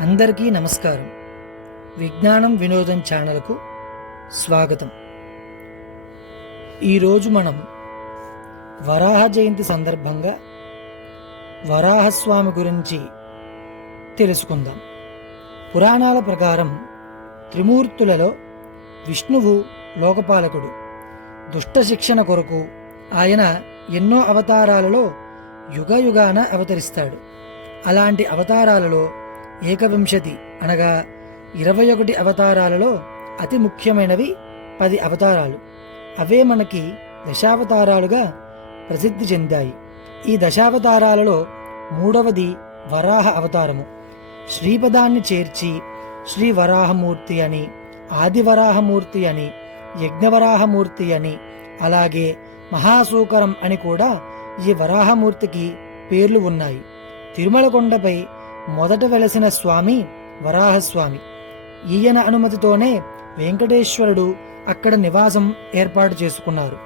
అందరికీ నమస్కారం. విజ్ఞానం వినోదం ఛానల్కు స్వాగతం. ఈరోజు మనం వరాహ జయంతి సందర్భంగా వరాహస్వామి గురించి తెలుసుకుందాం. పురాణాల ప్రకారం త్రిమూర్తులలో విష్ణువు లోకపాలకుడు. దుష్ట శిక్షణ కొరకు ఆయన ఎన్నో అవతారాలలో యుగ యుగాన అవతరిస్తాడు. అలాంటి అవతారాలలో ఏకవింశతి అనగా ఇరవై ఒకటి అవతారాలలో అతి ముఖ్యమైనవి పది అవతారాలు. అవే మనకి దశావతారాలుగా ప్రసిద్ధి చెందాయి. ఈ దశావతారాలలో మూడవది వరాహ అవతారము. శ్రీపదాన్ని చేర్చి శ్రీ వరాహమూర్తి అని ఆదివరాహమూర్తి అని యజ్ఞవరాహమూర్తి అని అలాగే మహాసూకరం అని కూడా ఈ వరాహమూర్తికి పేర్లు ఉన్నాయి. తిరుమల కొండపై మొదట వెలసిన స్వామి వరాహస్వామి. ఈయన అనుమతితోనే వెంకటేశ్వరుడు అక్కడ నివాసం ఏర్పాటు చేసుకున్నారు.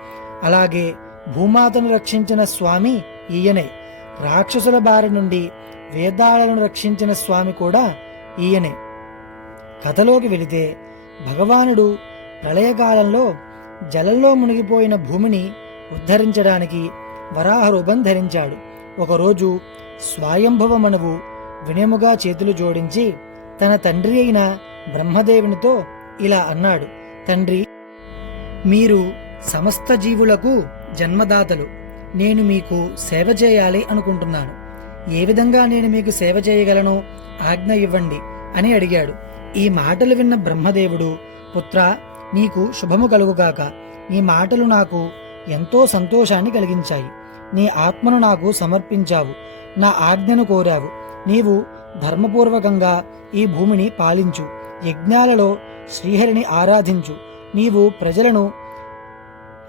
అలాగే భూమాతను రక్షించిన స్వామి ఈయనే. రాక్షసుల బారి నుండి వేదాలను రక్షించిన స్వామి కూడా ఈయనే. కథలోకి వెళితే భగవానుడు ప్రళయకాలంలో జలంలో మునిగిపోయిన భూమిని ఉద్ధరించడానికి వరాహ రూపం ధరించాడు. ఒకరోజు స్వయంభవ మనవు వినయముగా చేతులు జోడించి తన తండ్రి అయిన బ్రహ్మదేవునితో ఇలా అన్నాడు తండ్రి మీరు సమస్త జీవులకు జన్మదాతలు. నేను మీకు సేవ చేయాలి అనుకుంటున్నాను. ఏ విధంగా నేను మీకు సేవ చేయగలను? ఆజ్ఞ ఇవ్వండి అని అడిగాడు. ఈ మాటలు విన్న బ్రహ్మదేవుడు పుత్ర నీకు శుభము కలుగుగాక. నీ మాటలు నాకు ఎంతో సంతోషాన్ని కలిగించాయి. నీ ఆత్మను నాకు సమర్పించావు. నా ఆజ్ఞను కోరావు. నీవు ధర్మపూర్వకంగా ఈ భూమిని పాలించు. యజ్ఞాలలో శ్రీహరిని ఆరాధించు. నీవు ప్రజలను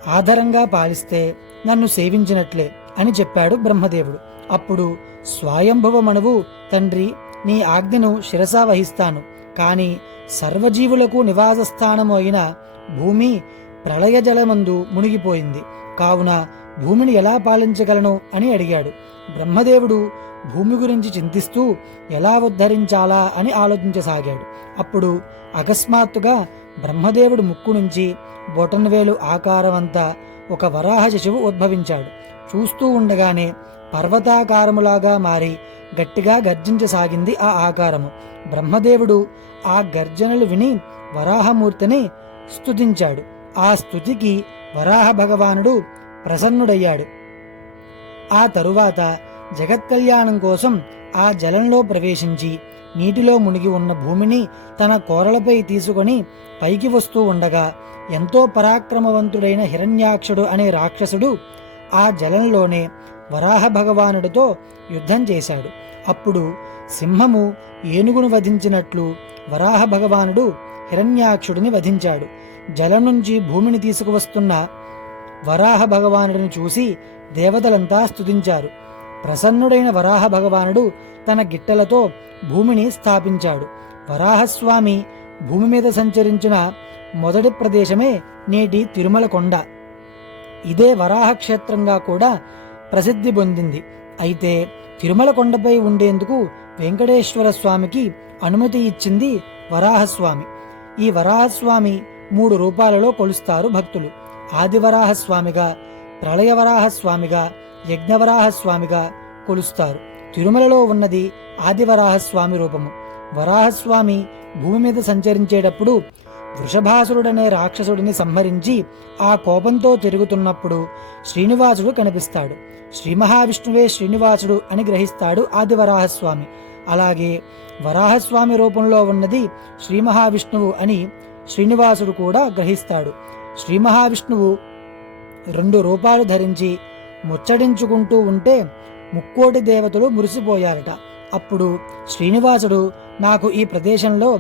ఆధారంగా పాలిస్తే నన్ను సేవించినట్లే అని చెప్పాడు బ్రహ్మదేవుడు. అప్పుడు స్వాయంభవమణువు తండ్రి నీ ఆజ్ఞను శిరసా వహిస్తాను. కాని సర్వజీవులకు నివాస స్థానము అయిన భూమి ప్రళయ జలమందు మునిగిపోయింది. కావున భూమిని ఎలా పాలించగలను అని అడిగాడు. బ్రహ్మదేవుడు భూమి గురించి చింతిస్తూ ఎలా ఉద్ధరించాలా అని ఆలోచించసాగాడు. అప్పుడు అకస్మాత్తుగా బ్రహ్మదేవుడు ముక్కు నుంచి బొటన్వేలు ఆకారమంతా ఒక వరాహ శిశువు ఉద్భవించాడు. చూస్తూ ఉండగానే పర్వతాకారములాగా మారి గట్టిగా గర్జించసాగింది ఆ ఆకారము. బ్రహ్మదేవుడు ఆ గర్జనలు విని వరాహమూర్తిని స్తుతించాడు. ఆ స్థుతికి వరాహ భగవానుడు ప్రసన్నుడయ్యాడు. ఆ తరువాత జగత్కళ్యాణం కోసం ఆ జలంలో ప్రవేశించి నీటిలో మునిగి ఉన్న భూమిని తన కోరలపై తీసుకొని పైకి వస్తూ ఉండగా ఎంతో పరాక్రమవంతుడైన హిరణ్యాక్షుడు అనే రాక్షసుడు ఆ జలంలోనే వరాహ భగవానుడితో యుద్ధం చేశాడు. అప్పుడు సింహము ఏనుగును వధించినట్లు వరాహ భగవానుడు హిరణ్యాక్షుడిని వధించాడు. జలం నుంచి భూమిని తీసుకువస్తున్న వరాహ భగవానుడిని చూసి దేవతలంతా స్తుతించారు. ప్రసన్నుడైన వరాహ భగవానుడు తన గిట్టలతో భూమిని స్థాపించాడు. వరాహస్వామి భూమి మీద సంచరించిన మొదటి ప్రదేశమే నేటి తిరుమల కొండ. ఇదే వరాహ క్షేత్రంగా కూడా ప్రసిద్ధి పొందింది. అయితే తిరుమల కొండపై ఉండేందుకు వెంకటేశ్వర స్వామికి అనుమతి ఇచ్చింది వరాహస్వామి. ఈ వరాహస్వామి మూడు రూపాలలో కొలుస్తారు భక్తులు. ఆదివరాహస్వామిగా ప్రళయవరాహస్వామిగా యజ్ఞవరాహస్వామిగా కొలుస్తారు. తిరుమలలో ఉన్నది ఆదివరాహస్వామి రూపము. వరాహస్వామి భూమి మీద సంచరించేటప్పుడు వృషభాసురుడనే రాక్షసుడిని సంహరించి ఆ కోపంతో తిరుగుతున్నప్పుడు శ్రీనివాసుడు కనిపిస్తాడు. శ్రీ మహావిష్ణువే శ్రీనివాసుడు అని గ్రహిస్తాడు ఆదివరాహస్వామి. అలాగే వరాహస్వామి రూపంలో ఉన్నది శ్రీ మహావిష్ణువు అని శ్రీనివాసుడు కూడా గ్రహిస్తాడు. శ్రీ మహావిష్ణువు రెండు రూపాలు ధరించి ముచ్చడించుకుంటూ ఉంటే ముక్కోటి దేవతలు మురిసిపోయారట. అప్పుడు శ్రీనివాసుడు నాకు ఈ ప్రదేశంలో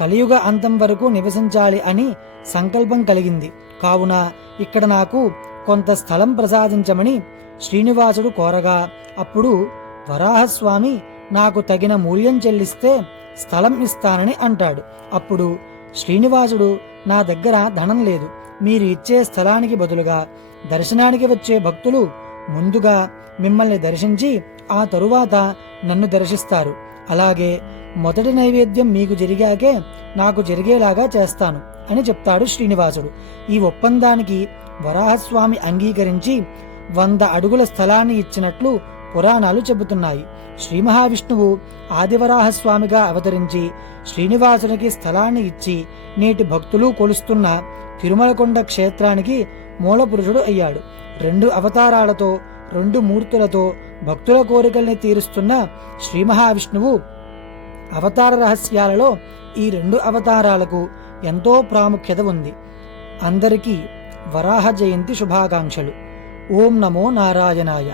కలియుగ అంతం వరకు నివసించాలి అని సంకల్పం కలిగింది. కావున ఇక్కడ నాకు కొంత స్థలం ప్రసాదించమని శ్రీనివాసుడు కోరగా అప్పుడు వరాహస్వామి నాకు తగిన మూల్యం చెల్లిస్తే స్థలం ఇస్తానని అంటాడు. అప్పుడు శ్రీనివాసుడు నా దగ్గర ధనం లేదు. మీరు ఇచ్చే స్థలానికి బదులుగా దర్శనానికి వచ్చే భక్తులు ముందుగా మిమ్మల్ని దర్శించి ఆ తరువాత నన్ను దర్శిస్తారు. అలాగే మొదటి నైవేద్యం మీకు జరిగాకే నాకు జరిగేలాగా చేస్తాను అని చెప్తాడు శ్రీనివాసుడు. ఈ ఒప్పందానికి వరాహస్వామి అంగీకరించి వంద అడుగుల స్థలాన్ని ఇచ్చినట్లు పురాణాలు చెబుతున్నాయి. శ్రీ మహావిష్ణువు ఆదివరాహస్వామిగా అవతరించి శ్రీనివాసునికి స్థలాన్ని ఇచ్చి నేటి భక్తులు కొలుస్తున్న తిరుమలకొండ క్షేత్రానికి మూలపురుషుడు అయ్యాడు. రెండు అవతారాలతో రెండు మూర్తులతో భక్తుల కోరికల్ని తీరుస్తున్న శ్రీ మహావిష్ణువు అవతార రహస్యాలలో ఈ రెండు అవతారాలకు ఎంతో ప్రాముఖ్యత ఉంది. అందరికీ వరాహ జయంతి శుభాకాంక్షలు. ఓం నమో నారాయణాయ.